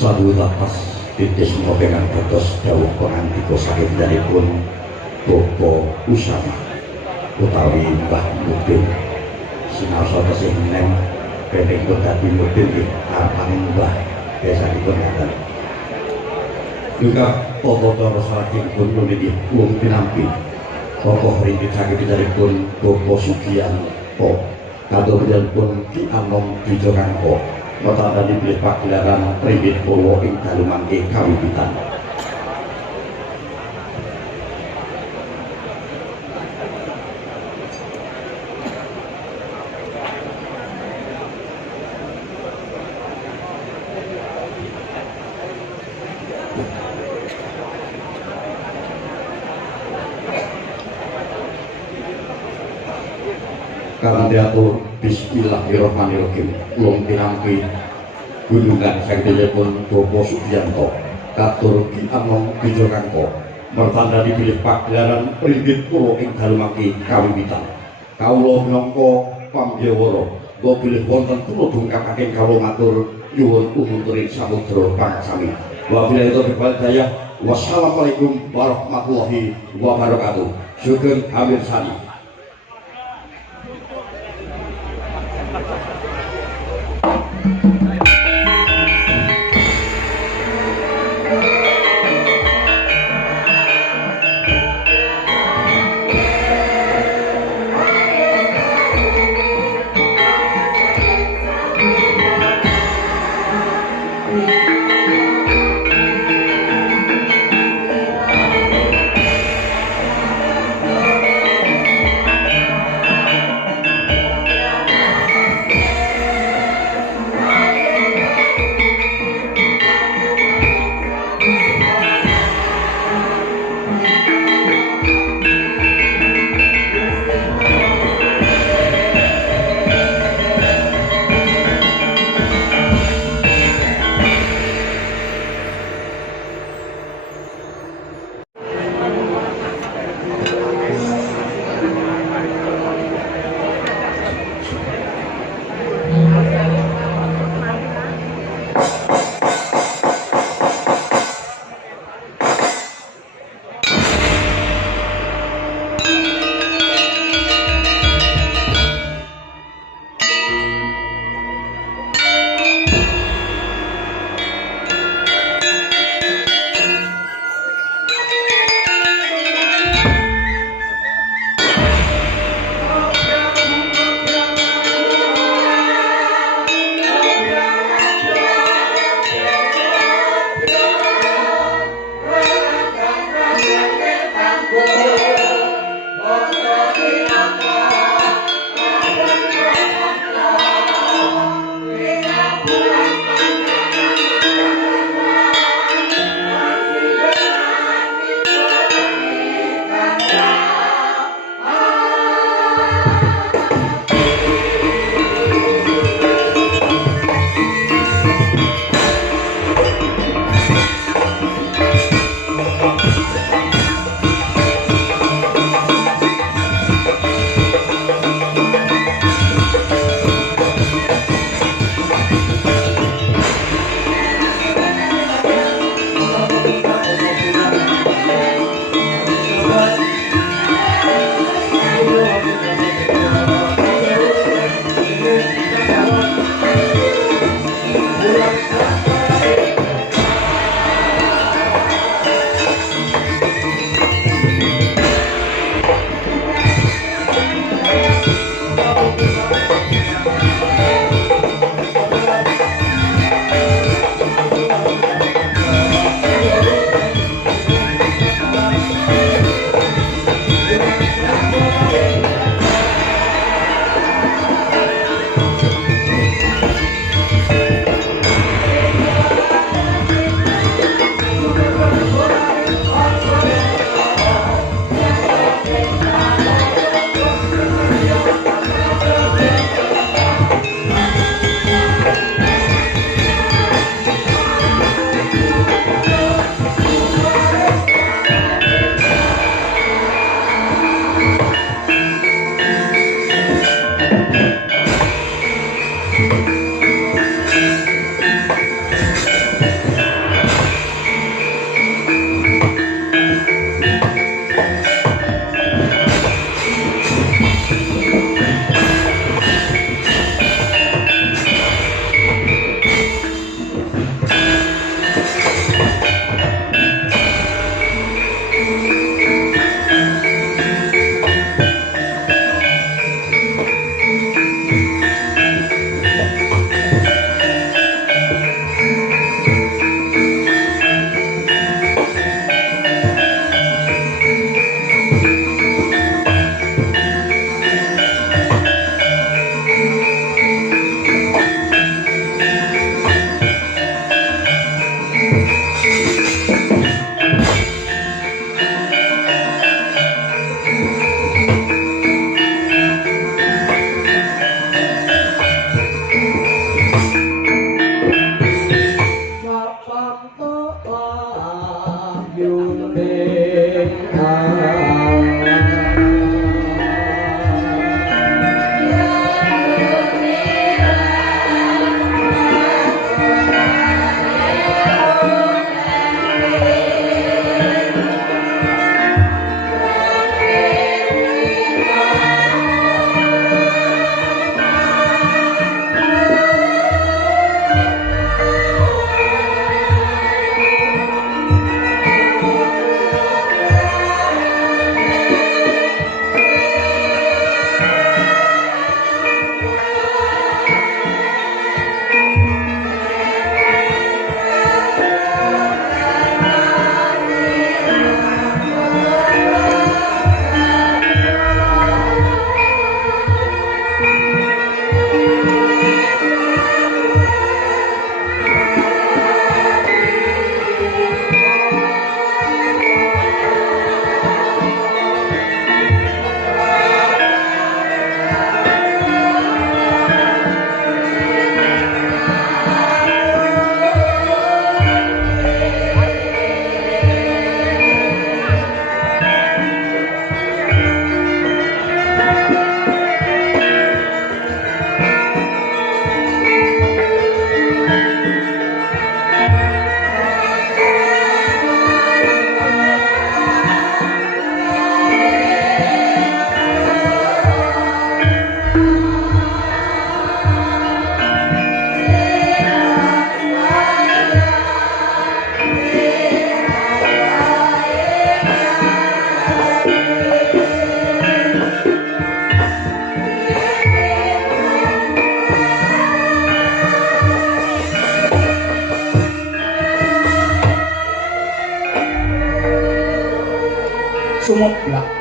Sadu lapas titis ngopengan dados dawuh pangandika saking danipun Bapak Usama utawi Mbah Mudin sinaosa tesih neng pendek dadi Mudin nggih arapaning Mbah biasanipun ngaten. Juga Toto salajengipun puniki wong pinampi tokoh ringgit saking danipun Bapak Sugiyanto kadosipun Ki Anom Dijokangko Notanda dipilih pagelaran Primbit Purwo ing dalu mangke kawiwitan. Kandiatur Bismillahirrahmanirrahim. Ulun pinampi gunungan saktipun Bapak Sugiyanto katur Ki Anom Dijokangko mertanda dipilih pagelaran Primbit Purwo ing dalu mangke kawiwitan. Kawula minangka pambyawara kula bilih wonten kula dungkapaken kawula matur nyuwun umuturing samudra pangsami. Wabillahi taufiq wal hidayah. Wassalamualaikum warahmatullahi wabarakatuh. Sugeng Amir Sani.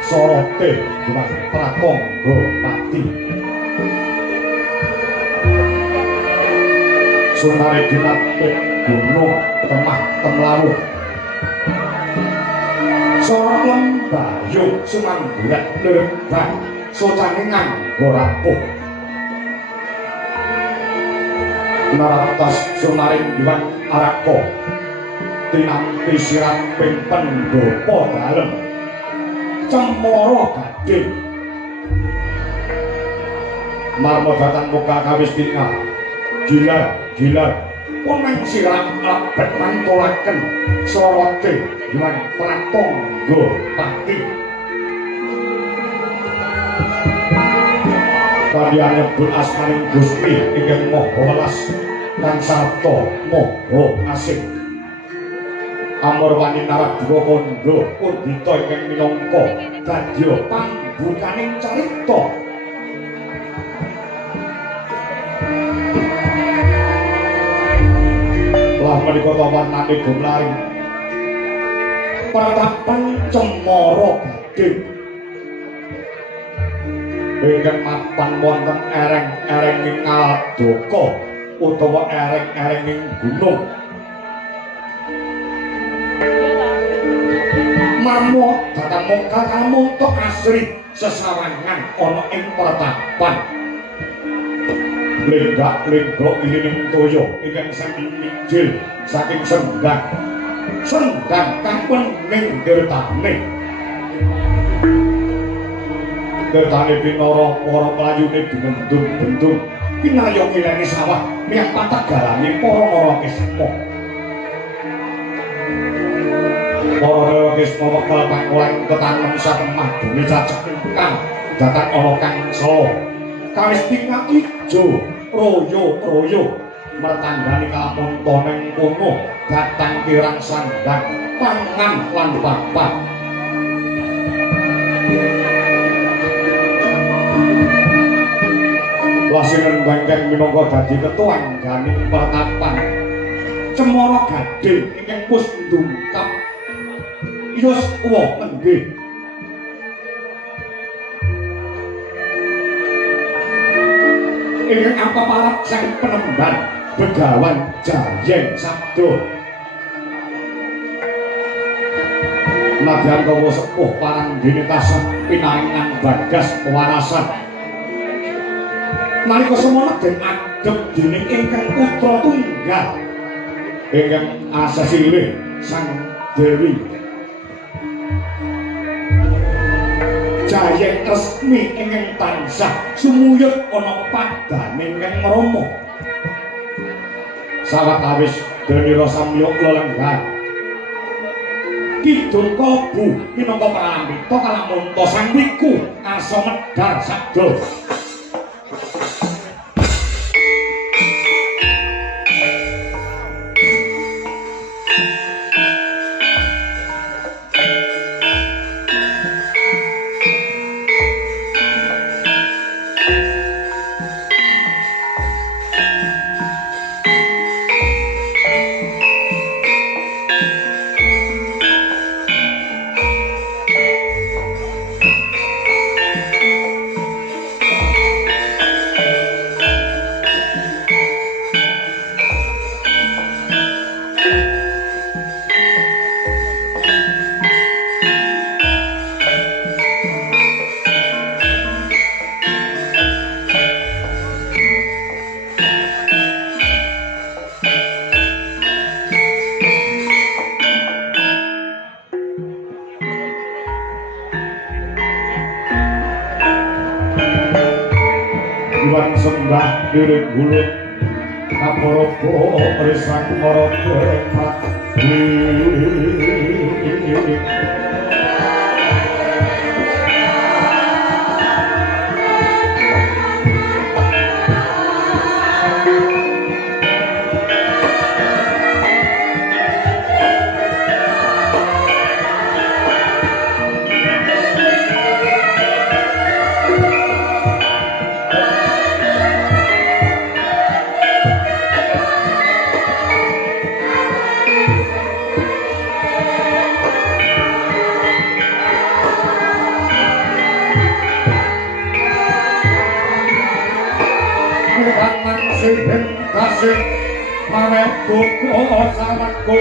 sorote Dewan Pratangga Pati Sunare dinapit gunung temah temlawu sorok lembayu sumanggurat lembang socane nganggo rapuh naratas sunaring Dewan Arako tinampi sirang ping pendopo dalem cemara gading marmodatan muka kawis tinggal gilar puneng sirang abet mantulaken sorote Dewan Pratangga Pati kaliyan nyebut asmaning Gusti ingkang Maha Welas lan sarta Maha Asih Amor wani Naradwa Kandha Undita ingkang minangka dadya pambukaning carita lah menika tawanane gumlaring pratapan cemara gading ingkang mapan wonten ereng-erenging Ngaldaka utawa ereng-erenging gunung marmo datang mongka kamuntuk asri sesawangan ana ing pratapan lenggak-lenggok ilining toya ingkang sami mijil saking sendang kang pening gertane pinara para playune binendung-bendung pinayong ileni sawah miyang patah galane para Narakisma para Kisma wekal pangkulan ketanem satemah bumi cacek ingkang datang ana kang sela kawis tingkang ijo royo mertanggani kamontoning kono datang kirang sandang pangan lan papat lasinen bangkeng minangka dadi ketuangganing pertapan cemara gading ingkang wis ndungkap yus wonten nggih ingkang apa parap sang penemban Begawan Jayeng Sabda nadyan kawa sepuh paranggene tasah pinaringan bagas pewarasan nalika semana den adhep dening ingkang putra tunggal ingkang asasilih sang Dewi Jayeng resmi ingkang tansah sumuyut ana padane ingkang Rama sawetawis Denira Samya lelenggar Kidul Kabu minangka pralambita kalamunta sang wiku asa medhar sabda Iwan sembah lirik bulut kaporobo risang morobe pati tangan sing kasih maweh buku salaku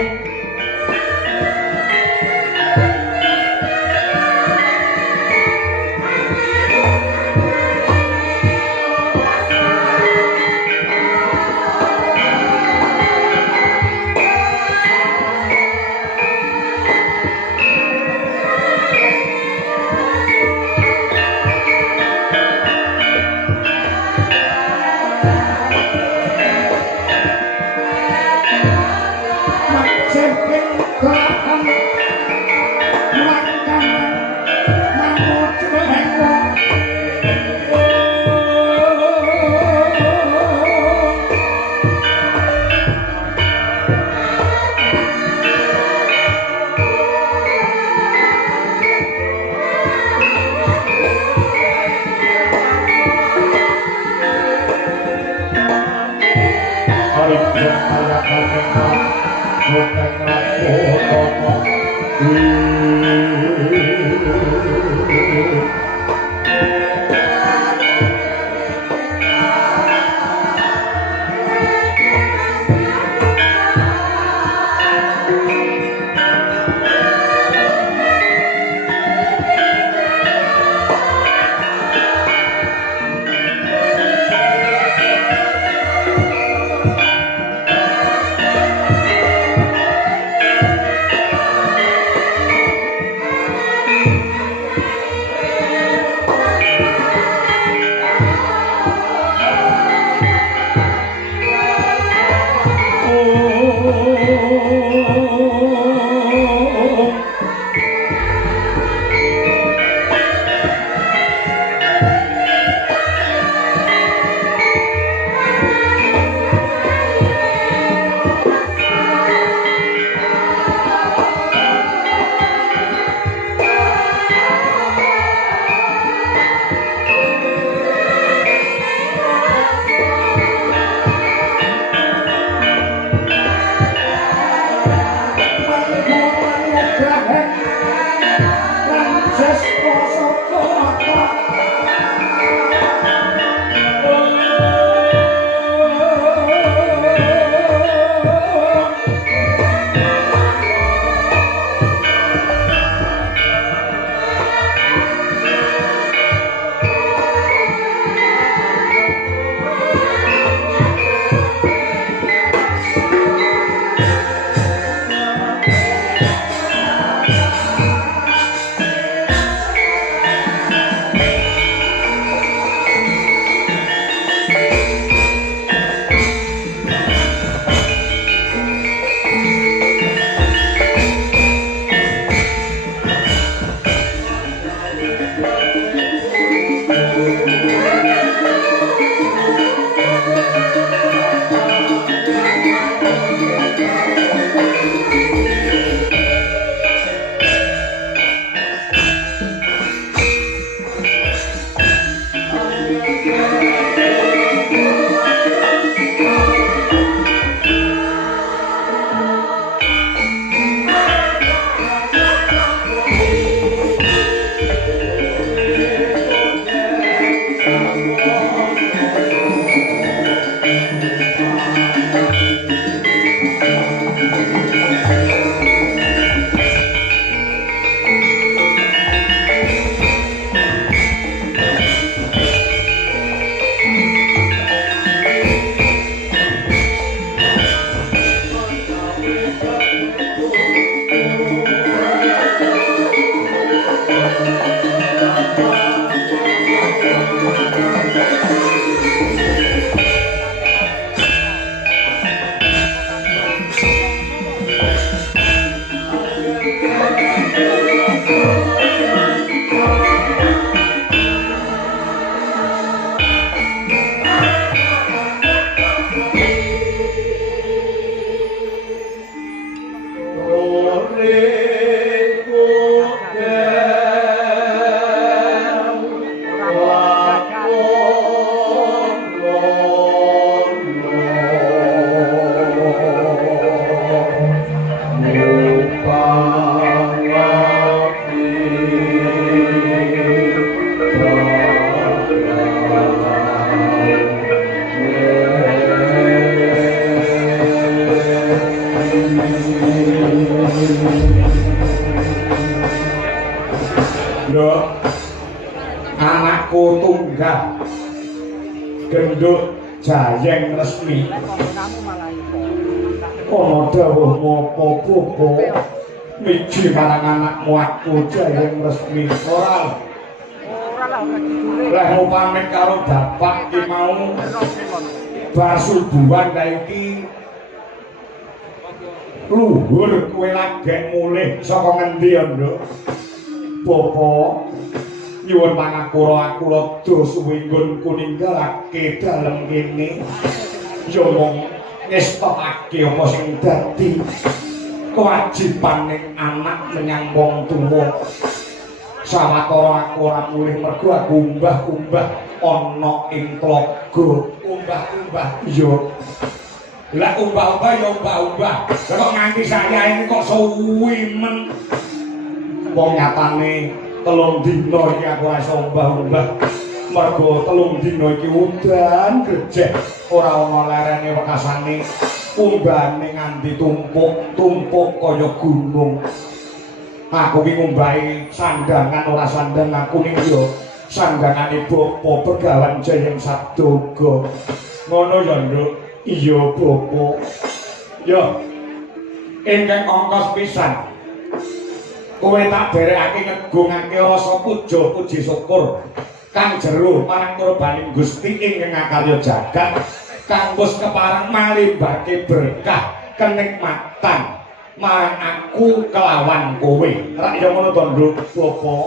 anakku tunggal gendut Jayeng Resmi ana dawuh mopo bobo miji marang anakmu aku Jayeng Resmi ora lah upamit karo bapak ki mau basubuhan ta iki luhur kowe lagek mulih saka ngendi ya nduk Bapak nyuwun pangapura aku rada suwe nggon kuninggalake dalem kene ya mong ngestokake apa sing dadi kewajibaning anak menyang wong tuwa sawetara aku ora mulih mergo aku umbah-umbah ana ing tlaga umbah-umbah iya lah umbah-umbah ya umbah-umbah kok nganti saya ini kok suwi men wong nyatane 3 dina iki aku ora iso umbah-umbah mergo 3 dina iki udan gejek ora ana lerene wekasane umbane nganti tumpuk kaya gunung aku ki ngumbahi sandangan ora sandang aku niki yo sandangane Bapak Begawan Jayeng Sabdoga ngono ya Nduk iya Bapak yo ingkang ongkos pisan kowe tak derekake ngegungake rasa puja puji syukur kang jero marang kurbaning Gusti ingkang ngakarya jagat kang wis kepareng malimbake berkah kenikmatan marang aku kelawan kowe rak ya ngono to Nduk Bapak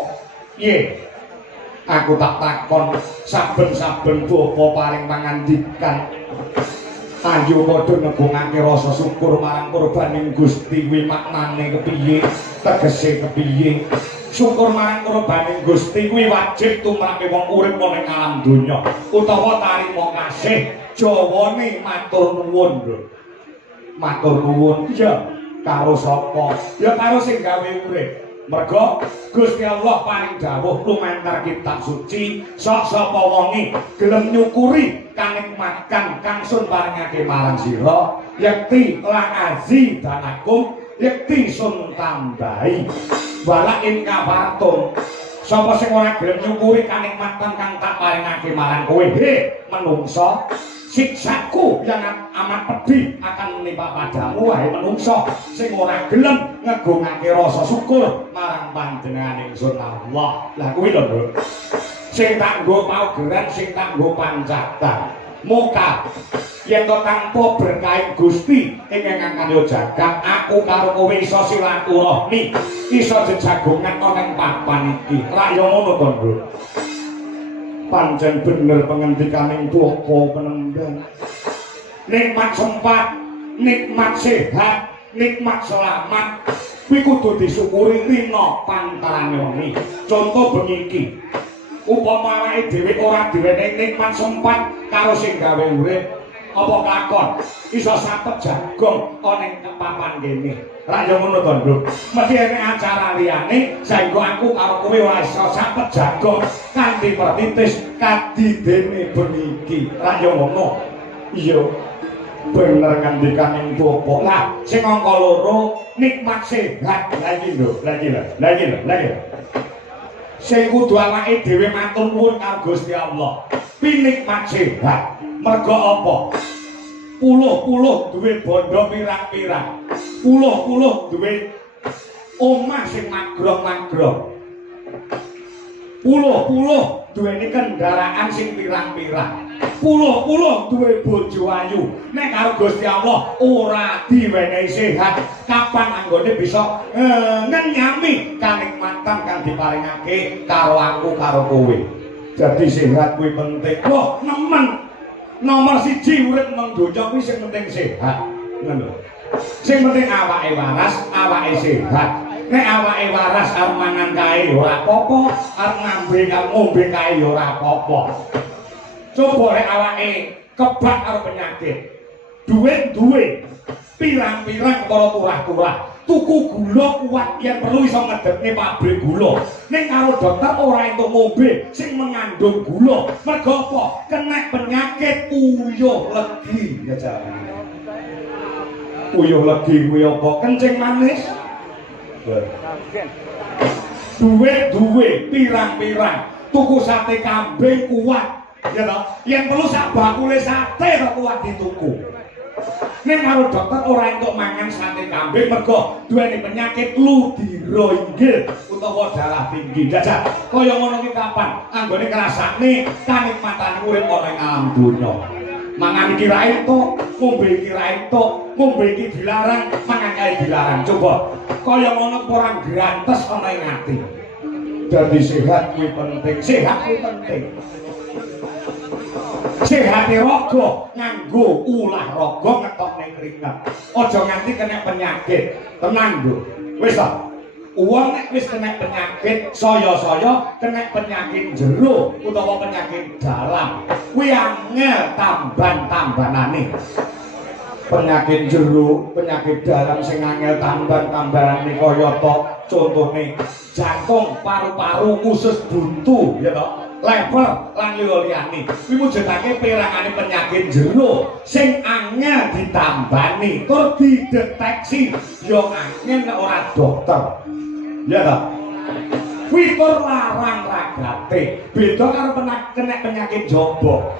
piye aku tak takon saben-saben Bapak paring pangandikan ayo padha ngegungake rasa syukur marang kurbaning Gusti kuwi maknane kepiye tegese kepiye syukur marang kurbaning Gusti kuwi wajib tumrap wong urip ning alam donya utawa tarima kasih jawane matur nuwun Nduk matur nuwun ya karo sapa ya karo sing gawe urip mergo Gusti Allah paring dawuh lumantar kitab suci sok sapa wonge gelem nyukuri kanikmatan kang sun paringake marang sira yakti la azidanakum yakti sun tambahi wala in kafartum sapa sing ora gelem nyukuri kanikmatan kang tak paringake marang kowe he menungso siksaku yang amat pedih akan menimpa padamu wahai menungso sing ora gelem ngegungake rasa syukur marang panjenengan ingsun Allah lah kuwi lho Nduk sing tak nggo paugeran sing tak nggo pancatan muka yen to tanpa berkah Gusti ingkang ngakarya jagat aku karo kowe iso silaturahmi iso jejagongan ana ing papan iki rak yo ngono to Nduk pancen bener pengendikaning Bapak penembang nikmat sempat nikmat sehat nikmat selamat kuwi kudu disyukuri rina pantarane wengi contoh bengi iki upama awake dhewe ora diwenehi nikmat sempat karo sing gawe urip apa kakon iso sapet jagong ana ing papan kene ra yo ngono to Nduk mesti enek acara liyane saengga aku karo kowe ora iso sapet jagong kanthi pertitis kadidene bengi iki ra yo ngono iya bener ngandikaning Bapak lah sing angka 2 nikmat sehat lagi Nduk lagi sing kudu awake dhewe matur nuwun karo Gusti Allah pinikmat sehat mergo apa puluh-puluh duwe bondo pirang-pirang puluh-puluh duwe omah sing magrong-magrong puluh-puluh duweni kendaraan sing pirang-pirang puluh-puluh duwe bojo ayu nek karo Gusti Allah ora diwenehi sehat kapan anggone bisa ngenyami kanikmatan kang diparingake karo aku karo kowe jadi sehat kuwi penting loh nemen nomor 1 urip nang donya kuwi sing penting sehat ngono sing penting awake waras awake sehat nek awake waras arep mangan kae ora apa-apa arep ngombe kae ora apa-apa coba rek awake kebak karo penyakit duwe pirang-pirang para turah-turah tuku gula kuat yen perlu iso ngedekne pabrik gula ning karo dokter ora entuk ngombe sing mengandung gula mergo apa kena penyakit uyuh legi ya jaran uyuh legi kuwi apa kencing manis duwe pirang-pirang tuku sate kambing kuat ya toh yang perlu sak bakule sate kok kuat dituku ning karo dokter ora entuk mangan sate kambing mergo duweni penyakit ludira inggil utawa darah tinggi jajak kaya ngono ki kapan anggone ngrasakne kanikmatan urip ana ing alam donya mangan kira entuk ngombe kira entuk ngombe iki dilarang mangan kae dilarang coba kaya ngono ora grantes ana ing ati dadi sehat kuwi penting sehat kuwi penting sehati raga nganggo ulah raga ngetokne keringet aja nganti kena penyakit tenang lho wis ta wong nek wis kena penyakit saya-saya kena penyakit jero utawa penyakit dalam kuwi angel tamban-tambanane penyakit jero penyakit dalam sing angel tamban-tambanane kaya to contone jantung paru-paru usus buntu ya to lever lan liyane kuwi mujudake perangane penyakit jero sing angel ditambani tur dideteksi yo angel nek ora dokter ya ta kuwi tur larang ragate beda karo kena penyakit jaba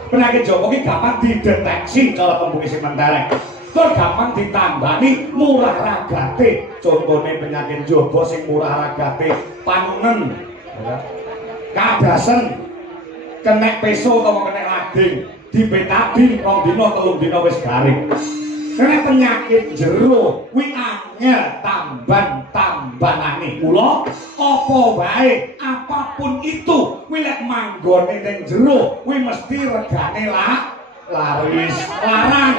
ki gampang dideteksi cara tembunge sing mentereng tur gampang ditambani murah ragate contone penyakit jaba sing murah ragate panunen kadasen kena peso atau kena lading di betadin 2 dina 3 dina wis garing kena penyakit jero kuwi angel tambanane kula apa wae apapun itu kuwi lek manggone ning jero kuwi mesti regane laris larang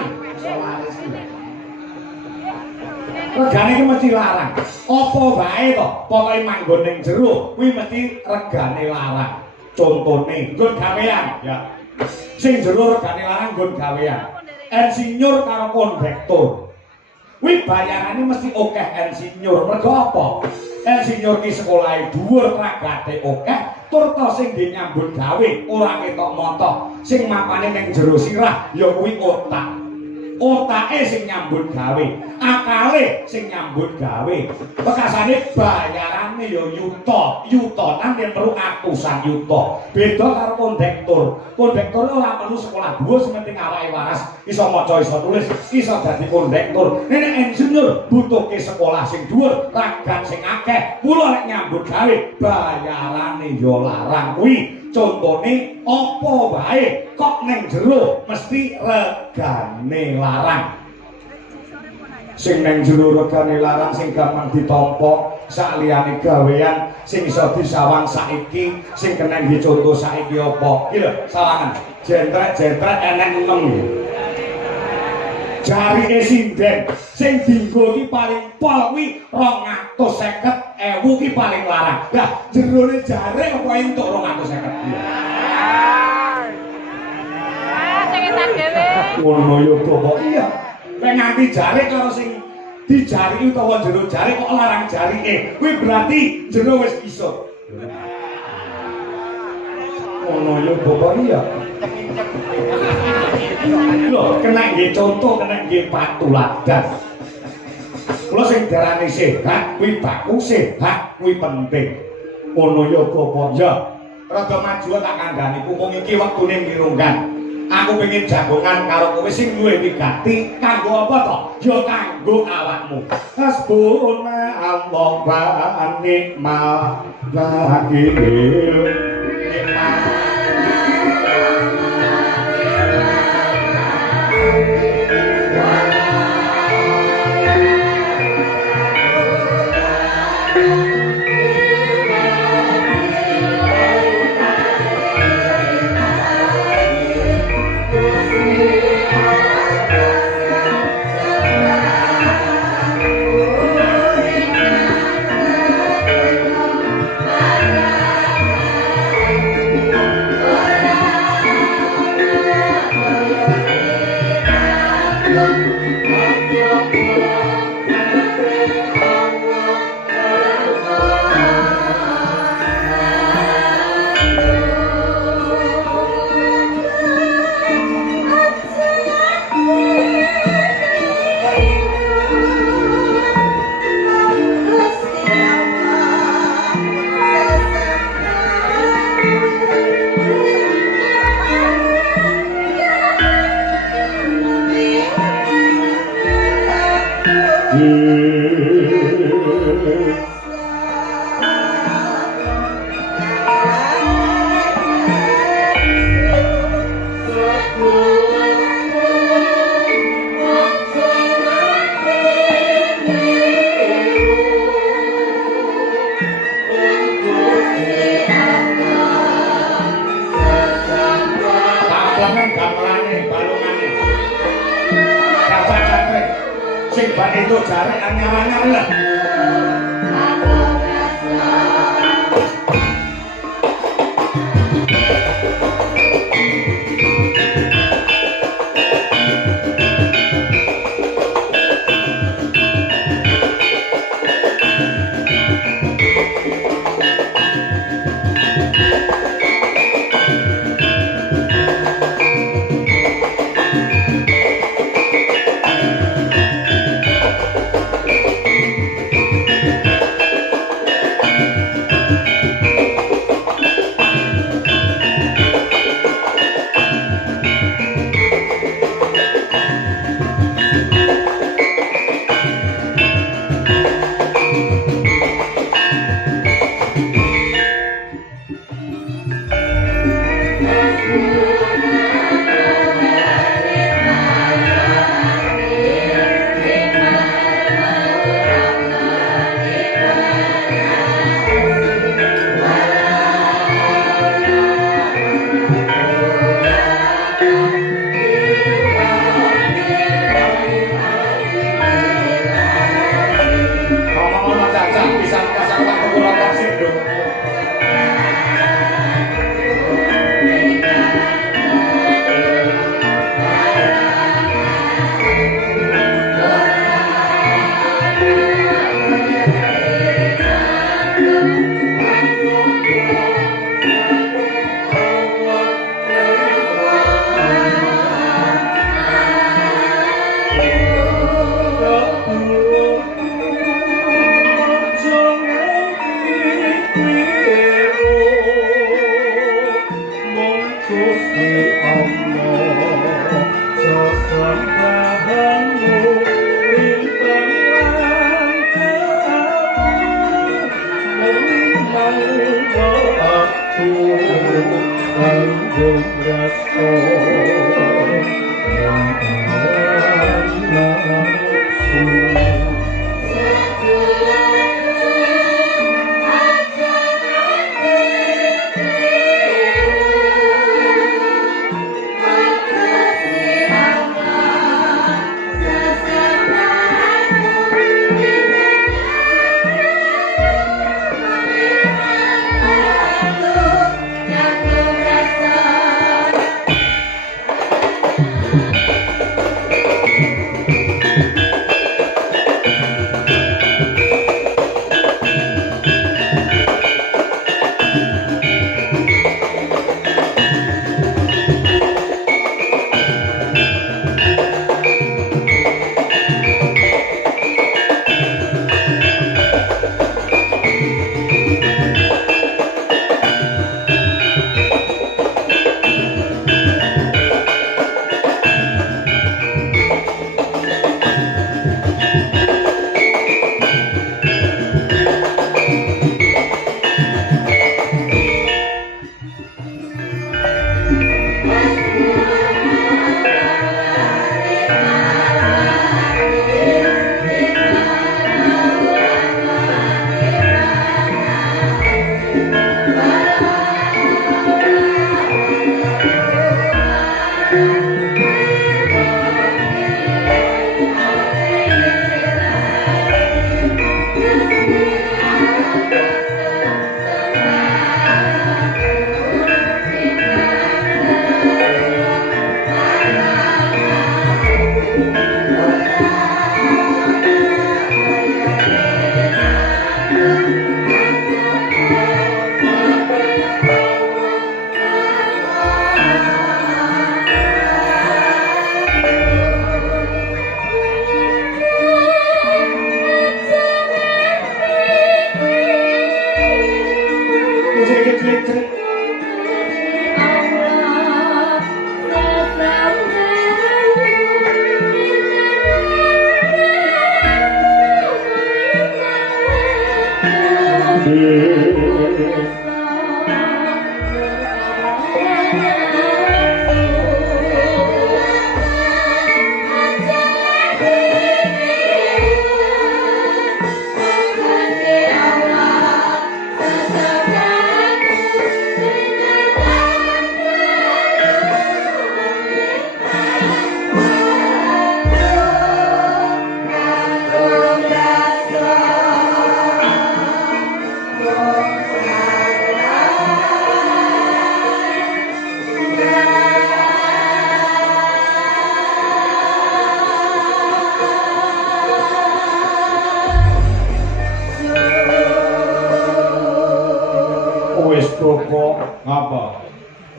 regane iki mesti larang apa wae to pokoke manggon ning jero kuwi mesti regane larang contone nggon gawean ya sing jero regane larang nggon gawean insinyur karo kondektur kuwi bayarane mesti akeh insinyur mergo apa insinyur ki sekolahe dhuwur ragate akeh tur to sing nyambut gawe ora ketok montok sing mapane ning jero sirah ya kuwi otake sing nyambut gawe akale sing nyambut gawe bekasane bayarane ya yutonan yen perlu atusan yuta beda karo kondektur ora perlu sekolah dhuwur sing penting awake waras iso maca iso tulis iso dadi kondektur nek insinyur butuhke sekolah sing dhuwur ragat sing akeh mula nek nyambut gawe bayarane ya larang kuwi contone apa wae kok ning jero mesti regane larang sing ning jero regane larang sing gampang ditampa sak liyane gawean sing iso disawang saiki sing kena dicontoh saiki apa iki lho sawangan jentrek enek 6 jarike sinden sing dienggo ki paling pol kuwi 250.000 ki paling larang. Lah jerone jare apa entuk 250.000. Ceketan dhewe. Ngono yo kok iya. Nek nganti jare karo sing dijari utawa jero jare kok larang jarike. Kuwi berarti jero wis iso. Ngono yo kok iya. Lho, kena nggih contoh, kena nggih patuladan. Kula sing darane sehat kuwi baku, sehat kuwi penting. Ngono ya Bapak ya. Rada maju tak kandhani mung iki wektune mirunggan. Aku pengen jagongan karo kowe sing duwe wigati kanggo apa to? Ya kanggo awakmu. Hasbuna Allah wa ni'mal wakil. balungane. Kaca-kaca sing ban itu jare anyar-anyar lah.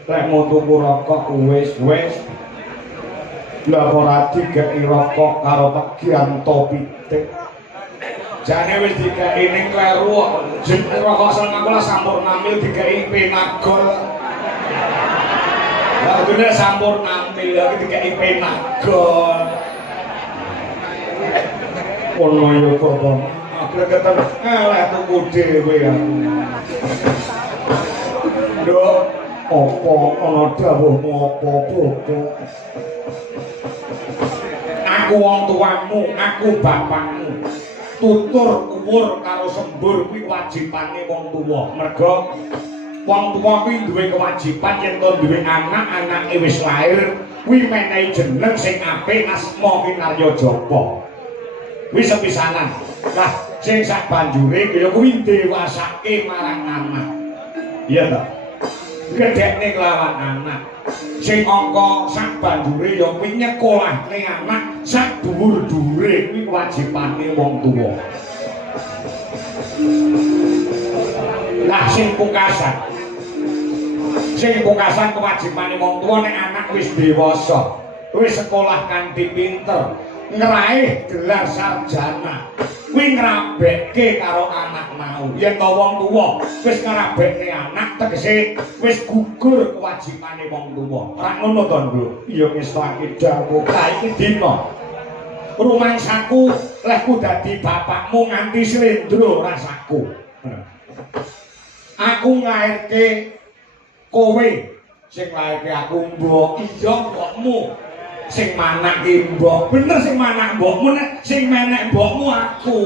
lek mau tuku rokok wis lah ora dikeki rokok karo bagian topitik jane wis dikeki ning kleru jeneng rokok Sampurna Sampurna mil dikeki penagol lah dene Sampurna mil iki dikeki penagol ono yo kok aku ketek eleh tuku dhewe ya Nduk apa ana dawuhmu apa bobo aku wong tuamu aku bapakmu tutur uwur karo sembur kuwi wajibane wong tuwa merga wong tuwa kuwi duwe kewajiban yen to duwe anak anake wis lair kuwi menehi jeneng sing apik asma Kinarya Japa wis sepisanan lah sing sak banjure ya kuwi dewasake marang anak iya ta gedhekne kelawan anak sing angka sak banjure ya kuwi nyekolahne anak sak dhuwur-dhuwure kuwi wajibane wong tuwa lah sing pungkasan kewajibane wong tuwa nek anak wis dewasa wis sekolah kanthi pinter ngeraih gelar sarjana kuwi ngrabekke karo anak mau yen to wong tuwa wis ngrabekke anak tegese wis gugur kewajibane wong tuwa ora ngono to Nduk iya ngestake dawuh la iki dina rumangsaku lehku dadi bapakmu nganti slendro rasaku aku nglairke kowe sing nglairke aku mbok iya mbokmu sing manak mbok bener sing manak mbokmu nek sing menek mbokmu aku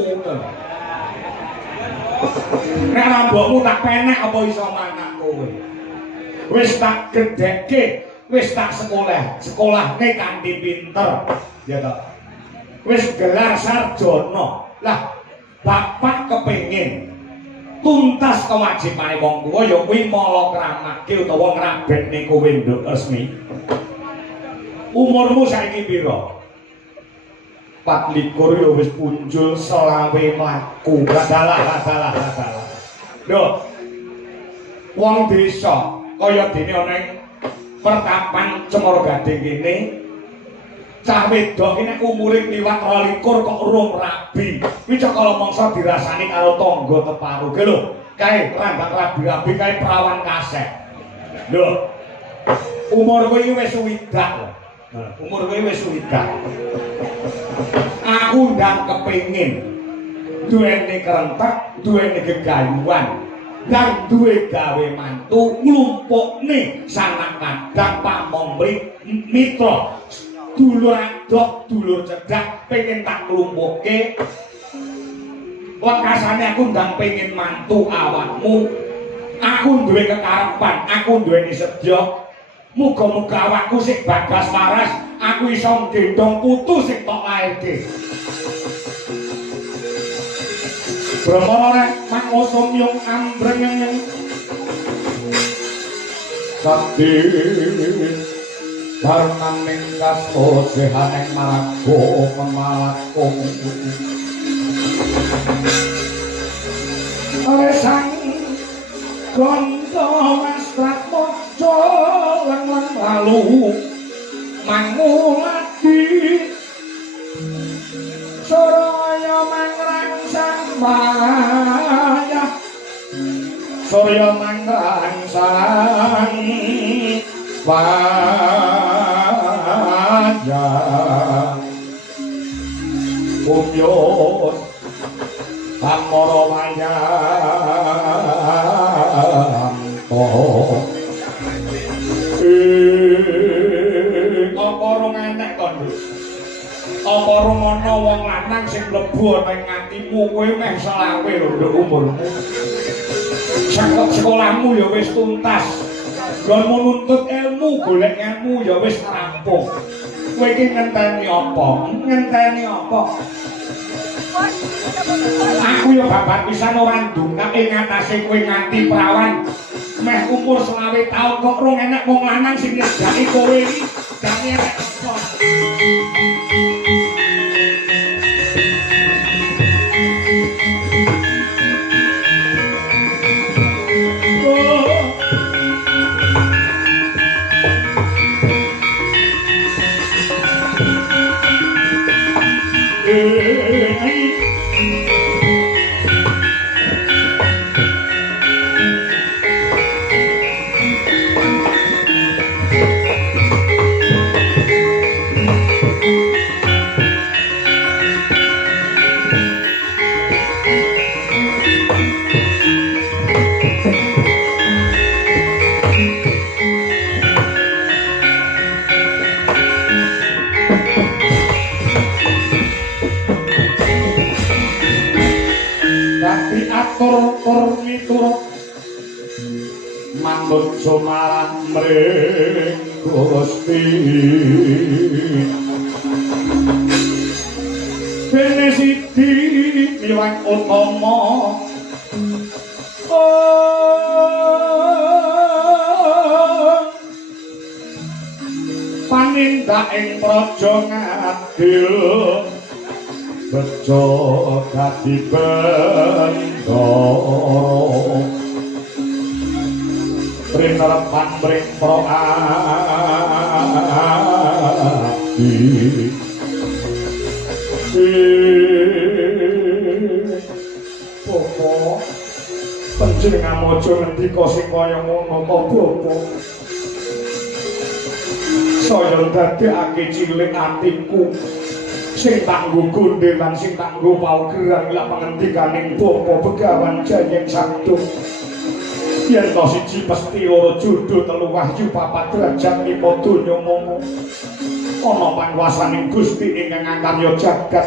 nek ora mbokmu tak penek apa iso manak kowe wis tak gedhekke wis tak sekolahne kanthi pinter ya to wis gelar sarjana lah bapak kepengin tuntas kewajibane wong tuwa ya kuwi mala kramake utawa ngrabekne kowe Nduk Resmi umurmu saiki pira 24 ya wis punjul selawe mlaku adalah lho wong desa kaya dene ana ing pertapan Cemara Gading kene cah wedok iki nek umure liwat 22 kok urung rabi kuwi cakala mangsa dirasani karo tangga teparu ge lho kae rambak rabi-rabi kae perawan kasek lho umur kowe iki wis suwidak lho umur kowe wis suwidak aku ndang kepengin duweni kerentek duweni gegayuhan dan duwe gawe mantu nglumpukne sanak kadang pamong mitra dulur adok, dulur cedak pengen tak nglumpukke wekasane aku ndang pengen mantu awakmu aku duwe kekarepan aku duweni sedya muga-muga awakku sing bagas waras aku iso nggendong putu sing tok lairke Brahmana rek mangosum yung ambreng sakti Barang mingkas osehaneng marago memalakong Alesang gondo mastrat mojo lang lalu mangulati Surya mangrangsang maya Surya mangrangsang panjang umyun pamara wayang apa rung enek to apa rung ana wong lanang sing mlebu ana ing atimu kowe meh selawe lho nduk umurmu sekolahmu ya wis tuntas Gon menuntut ilmu, golek ilmu ya wis rampung. Kowe iki ngenteni apa? Ngenteni apa? Aku ya babat pisan ora ndungak ing ngatasé kowe nganti prawan. Meh umur 20 taun kok rung enek wong lanang sing ngejaki kowe iki. Jane enek apa? matur miturut manut sumaran mring Gusti dene sidi miwang utama panindak ing praja ngadil bejo dadi bendoro rinrepan mring proadi Bapak panjenengan aja ngendika sing kaya ngono to Bapak saya ndadekake cilik atiku sing tak nggo gondel lan sing tak nggo paugeran lak pangendikaning Bapak Begawan Jayeng Sabdo yen to siji pesti loro judul telu wahyu papat derajat lima donya momo ana panguwasaning Gusti ingkang ngakarya jagat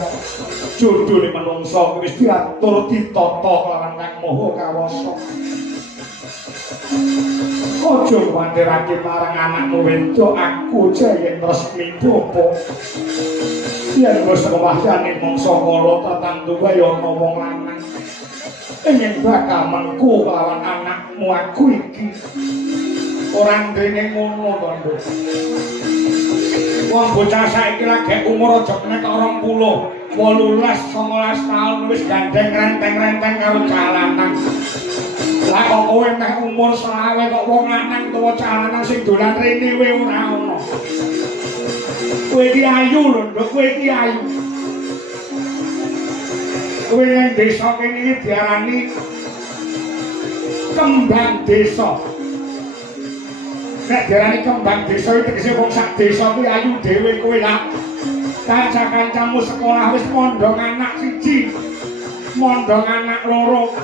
judule manungsa wis diatur ditata kelawan Kang Maha Kawasa aja wandirake marang anakmu wedok aku Jayeng Resmi Bapak yen wis wahyaning mangsa kala tertentu wae ana wong lanang ingin bakal mengku kelawan anakmu aku iki orang dene ngono to wong bocah saiki lagi umur aja nek 20 18 19 taun wis gandeng renteng-renteng karo jalanan lah kok kowe meh umur 20 kok wong lanang tuwa jalanan sing dolan rene wae ora ono kowe iki ayu lho kowe iki ayu kowe nang desa kene iki diarani kembang desa nek diarani kembang desa iki tegese wong sak desa kuwi ayu dhewe kowe lah kanca-kancamu sekolah wis mondong anak siji mondong anak loro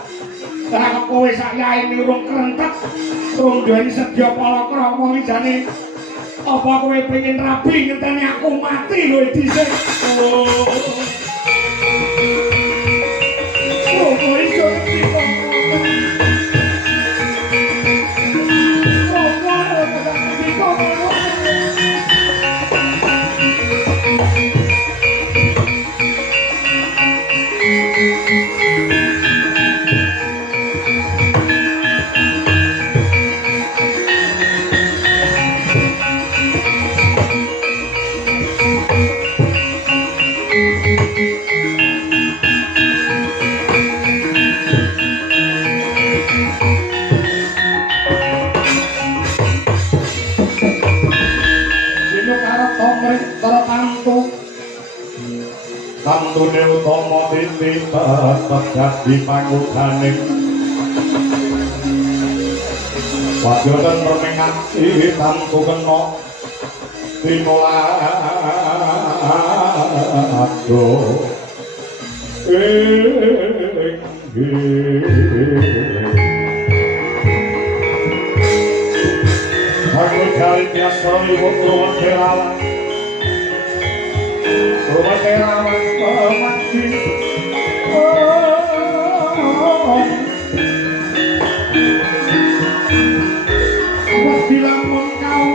lah kok kowe sak yaene urung krentek urung duweni sedya palakrama wijane apa kowe pengen rabi ngenteni aku mati lho dhisik tantune utama titipan dadi panggodaning wajodan permengati tantu kena tinolado aku kali biasa ibu tua kerawan rumah terawan pemati buat bilang pun kau